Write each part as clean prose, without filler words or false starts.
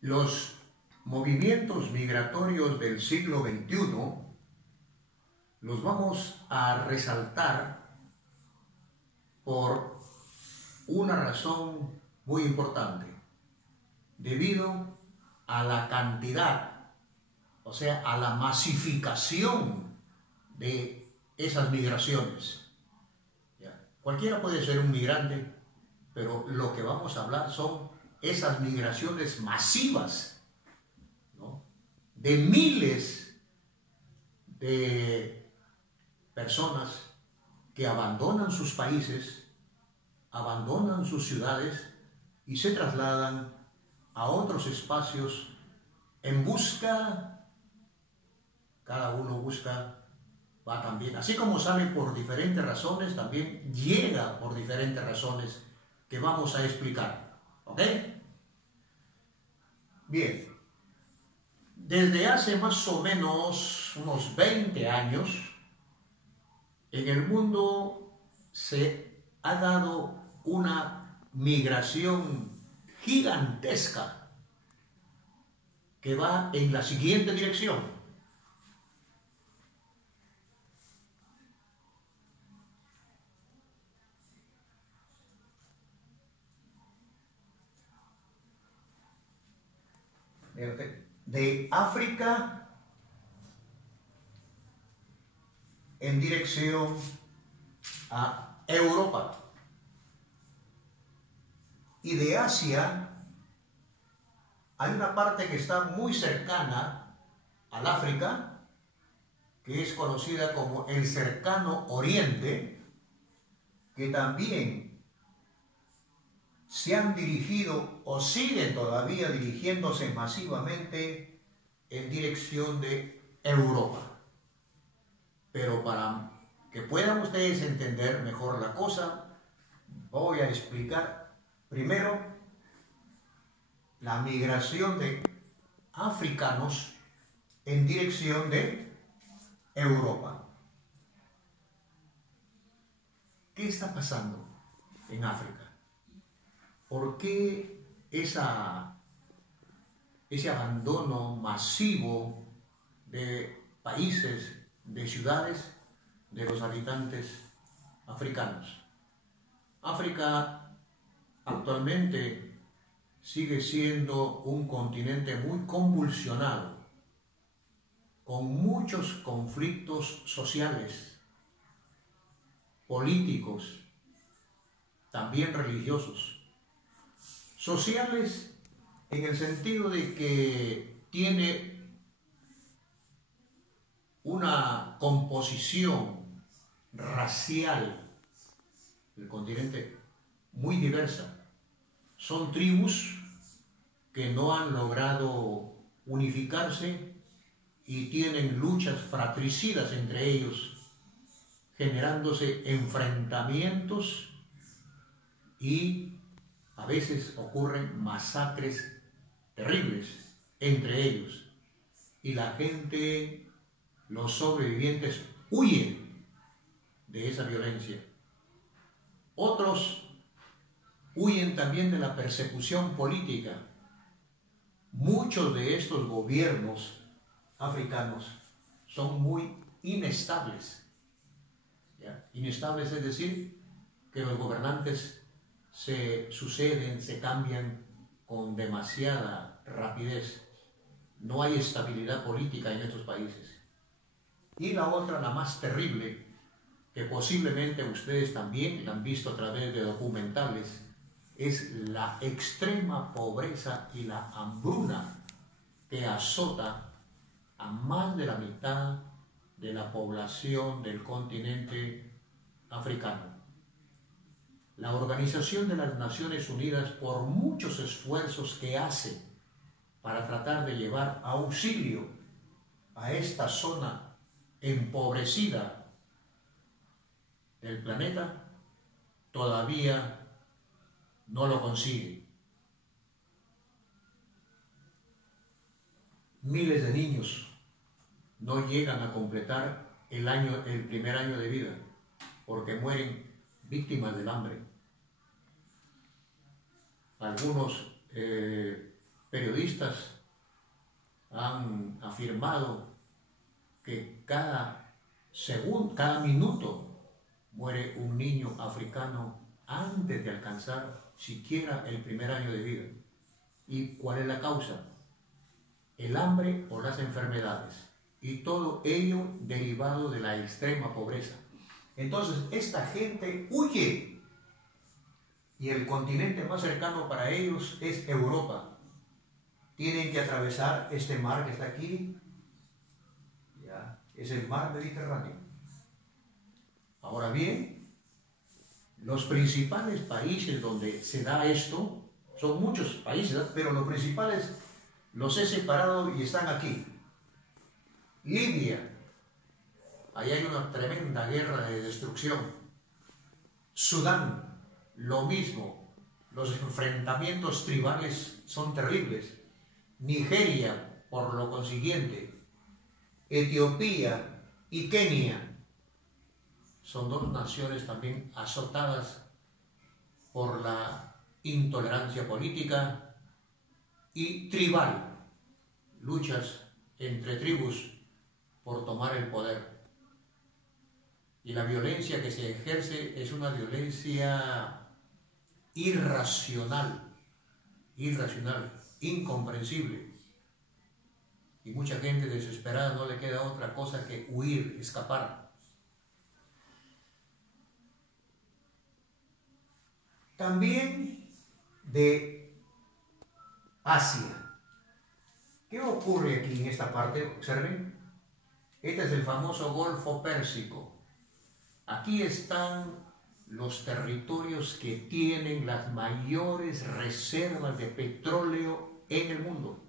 Los movimientos migratorios del siglo XXI los vamos a resaltar por una razón muy importante, debido a la cantidad, o sea, a la masificación de esas migraciones. Cualquiera puede ser un migrante, pero lo que vamos a hablar son esas migraciones masivas, ¿no?, de miles de personas que abandonan sus países, abandonan sus ciudades y se trasladan a otros espacios en busca, cada uno busca, va también, así como sale por diferentes razones, también llega por diferentes razones que vamos a explicar, ¿ok? Bien, desde hace más o menos unos 20 años, en el mundo se ha dado una migración gigantesca que va en la siguiente dirección. De África en dirección a Europa, y de Asia hay una parte que está muy cercana al África, que es conocida como el Cercano Oriente, que también se han dirigido o siguen todavía dirigiéndose masivamente en dirección de Europa. Pero para que puedan ustedes entender mejor la cosa, voy a explicar primero la migración de africanos en dirección de Europa. ¿Qué está pasando en África? ¿Por qué ese abandono masivo de países, de ciudades, de los habitantes africanos? África actualmente sigue siendo un continente muy convulsionado, con muchos conflictos sociales, políticos, también religiosos. Sociales en el sentido de que tiene una composición racial del continente muy diversa. Son tribus que no han logrado unificarse y tienen luchas fratricidas entre ellos, generándose enfrentamientos, y a veces ocurren masacres terribles entre ellos, y la gente, los sobrevivientes, huyen de esa violencia. Otros huyen también de la persecución política. Muchos de estos gobiernos africanos son muy inestables. ¿Ya? Inestables es decir, que los gobernantes se suceden, se cambian con demasiada rapidez. No hay estabilidad política en estos países. Y la otra, la más terrible, que posiblemente ustedes también la han visto a través de documentales, es la extrema pobreza y la hambruna que azota a más de la mitad de la población del continente africano. La Organización de las Naciones Unidas, por muchos esfuerzos que hace para tratar de llevar auxilio a esta zona empobrecida del planeta, todavía no lo consigue. Miles de niños no llegan a completar el primer año de vida, porque mueren víctimas del hambre. Algunos periodistas han afirmado que cada segundo, cada minuto muere un niño africano antes de alcanzar siquiera el primer año de vida. ¿Y cuál es la causa? El hambre o las enfermedades. Y todo ello derivado de la extrema pobreza. Entonces, esta gente huye. Y el continente más cercano para ellos es Europa. Tienen que atravesar este mar que está aquí. Ya, es el mar Mediterráneo. Ahora bien, los principales países donde se da esto, son muchos países, pero los principales los he separado y están aquí. Libia, ahí hay una tremenda guerra de destrucción. Sudán, lo mismo, los enfrentamientos tribales son terribles. Nigeria, por lo consiguiente, Etiopía y Kenia son dos naciones también azotadas por la intolerancia política y tribal, luchas entre tribus por tomar el poder. Y la violencia que se ejerce es una violencia irracional, incomprensible. Y mucha gente desesperada no le queda otra cosa que huir, escapar. También de Asia. ¿Qué ocurre aquí en esta parte? Observen. Este es el famoso Golfo Pérsico. Aquí están los territorios que tienen las mayores reservas de petróleo en el mundo.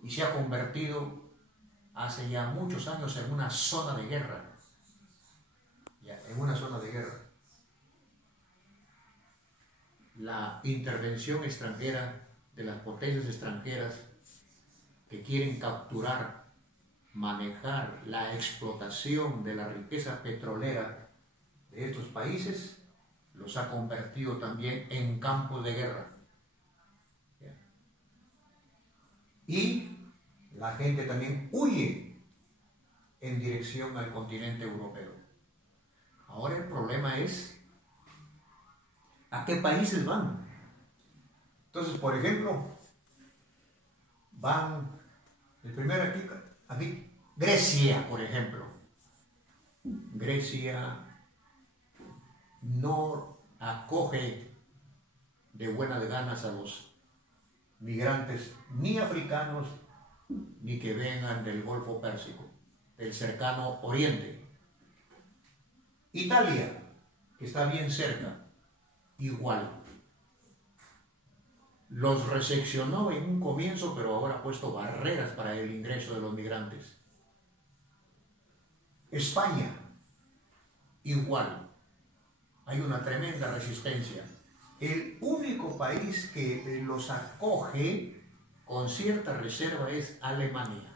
Y se ha convertido hace ya muchos años en una zona de guerra. En una zona de guerra. La intervención extranjera de las potencias extranjeras que quieren capturar, manejar la explotación de la riqueza petrolera de estos países, los ha convertido también en campos de guerra. Y la gente también huye en dirección al continente europeo. Ahora el problema es ¿a qué países van? Entonces, por ejemplo, van, el primero aquí, Grecia, por ejemplo. Grecia no acoge de buenas ganas a los migrantes, ni africanos, ni que vengan del Golfo Pérsico, del cercano Oriente. Italia, que está bien cerca, igual. Los recepcionó en un comienzo, pero ahora ha puesto barreras para el ingreso de los migrantes. España, igual. Hay una tremenda resistencia. El único país que los acoge con cierta reserva es Alemania.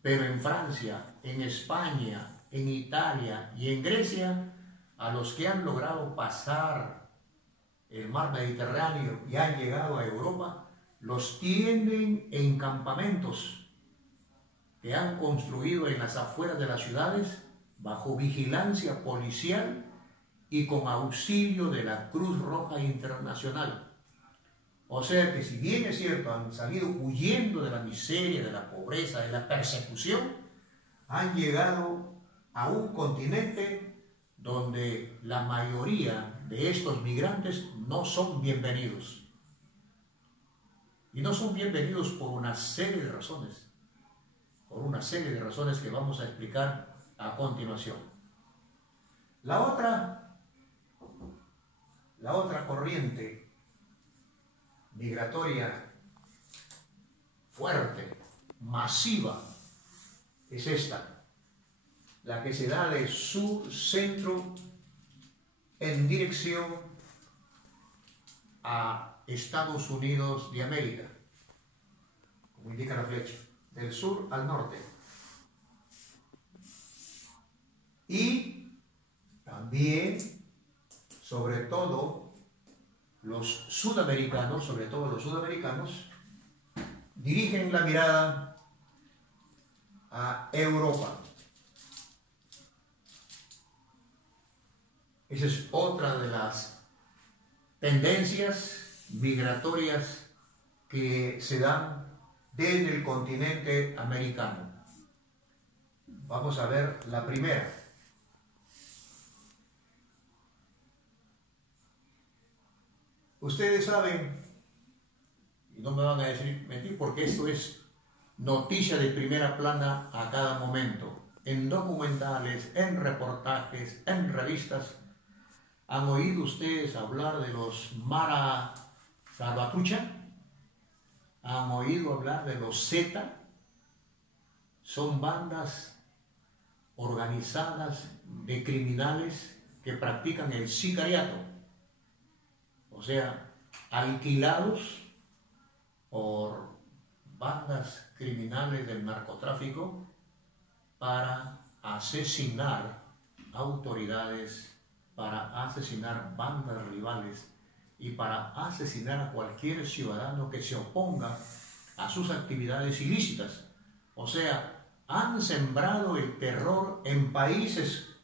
Pero en Francia, en España, en Italia y en Grecia, a los que han logrado pasar el mar Mediterráneo y han llegado a Europa, los tienen en campamentos que han construido en las afueras de las ciudades bajo vigilancia policial y con auxilio de la Cruz Roja Internacional. O sea que si bien es cierto, han salido huyendo de la miseria, de la pobreza, de la persecución, han llegado a un continente donde la mayoría de estos migrantes no son bienvenidos. Y no son bienvenidos por una serie de razones. Por una serie de razones que vamos a explicar a continuación. La otra corriente migratoria fuerte, masiva, es esta. La que se da de sur-centro en dirección a Estados Unidos de América, como indica la flecha, del sur al norte. Y también, sobre todo, los sudamericanos, sobre todo los sudamericanos, dirigen la mirada a Europa. Esa es otra de las tendencias migratorias que se dan desde el continente americano. Vamos a ver la primera. Ustedes saben, y no me van a decir mentir, porque esto es noticia de primera plana a cada momento, en documentales, en reportajes, en revistas. ¿Han oído ustedes hablar de los Mara Salvatrucha? ¿Han oído hablar de los Zeta? Son bandas organizadas de criminales que practican el sicariato, o sea, alquilados por bandas criminales del narcotráfico para asesinar autoridades, para asesinar bandas rivales y para asesinar a cualquier ciudadano que se oponga a sus actividades ilícitas. O sea, han sembrado el terror en países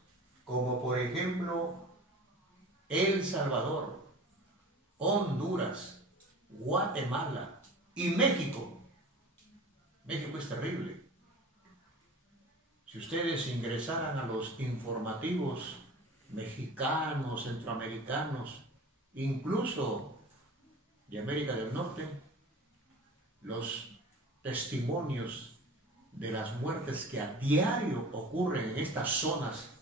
como por ejemplo El Salvador, Honduras, Guatemala y México. México es terrible. Si ustedes ingresaran a los informativos mexicanos, centroamericanos, incluso de América del Norte, los testimonios de las muertes que a diario ocurren en estas zonas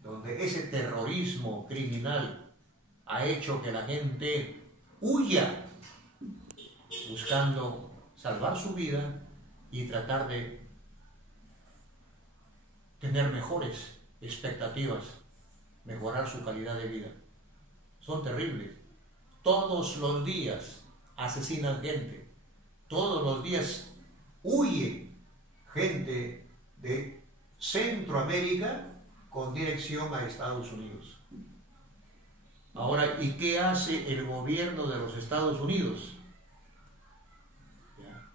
donde ese terrorismo criminal ha hecho que la gente huya buscando salvar su vida y tratar de tener mejores expectativas, mejorar su calidad de vida. Son terribles. Todos los días asesinan gente. Todos los días huye gente de Centroamérica con dirección a Estados Unidos. Ahora, ¿y qué hace el gobierno de los Estados Unidos?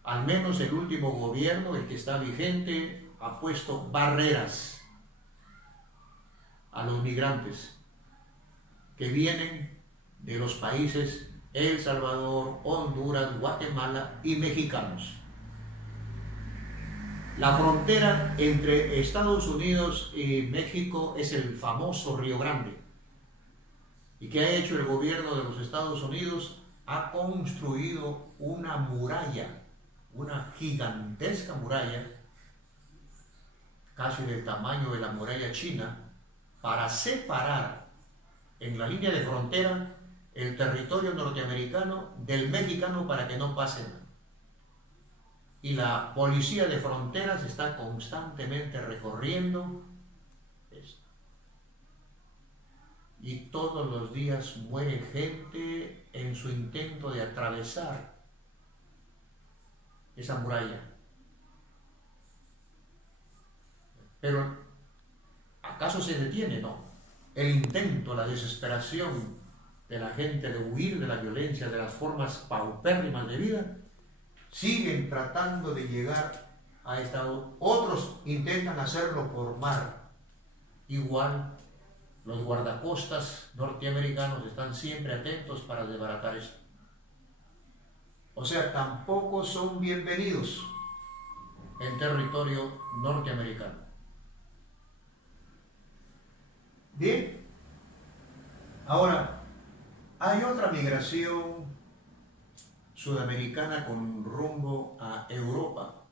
Al menos el último gobierno, el que está vigente, ha puesto barreras a los migrantes que vienen de los países El Salvador, Honduras, Guatemala y mexicanos. La frontera entre Estados Unidos y México es el famoso Río Grande. ¿Y qué ha hecho el gobierno de los Estados Unidos? Ha construido una muralla, una gigantesca muralla, casi del tamaño de la muralla china, para separar en la línea de frontera el territorio norteamericano del mexicano para que no pasen. Y la policía de fronteras está constantemente recorriendo esto. Y todos los días muere gente en su intento de atravesar esa muralla. Pero ¿acaso se detiene? No. El intento, la desesperación de la gente de huir de la violencia, de las formas paupérrimas de vida, siguen tratando de llegar a Estados Unidos. Otros intentan hacerlo por mar. Igual, los guardacostas norteamericanos están siempre atentos para desbaratar esto. O sea, tampoco son bienvenidos en territorio norteamericano. Bien, ahora, hay otra migración sudamericana con rumbo a Europa.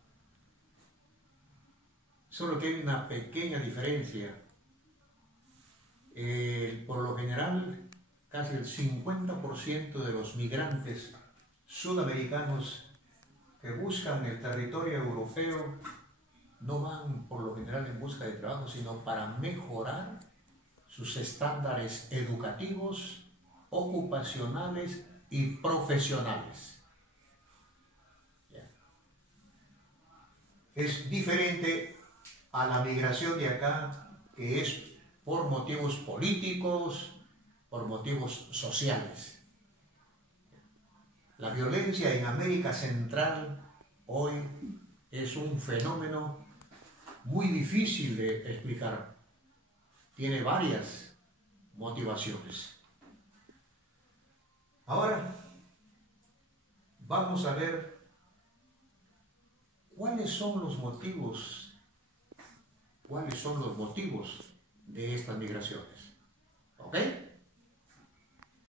Solo que hay una pequeña diferencia. Por lo general, casi el 50% de los migrantes sudamericanos que buscan el territorio europeo no van por lo general en busca de trabajo, sino para mejorar sus estándares educativos, ocupacionales y profesionales. Es diferente a la migración de acá, que es por motivos políticos, por motivos sociales. La violencia en América Central hoy es un fenómeno muy difícil de explicar. Tiene varias motivaciones. Ahora, vamos a ver cuáles son los motivos de estas migraciones. ¿Ok?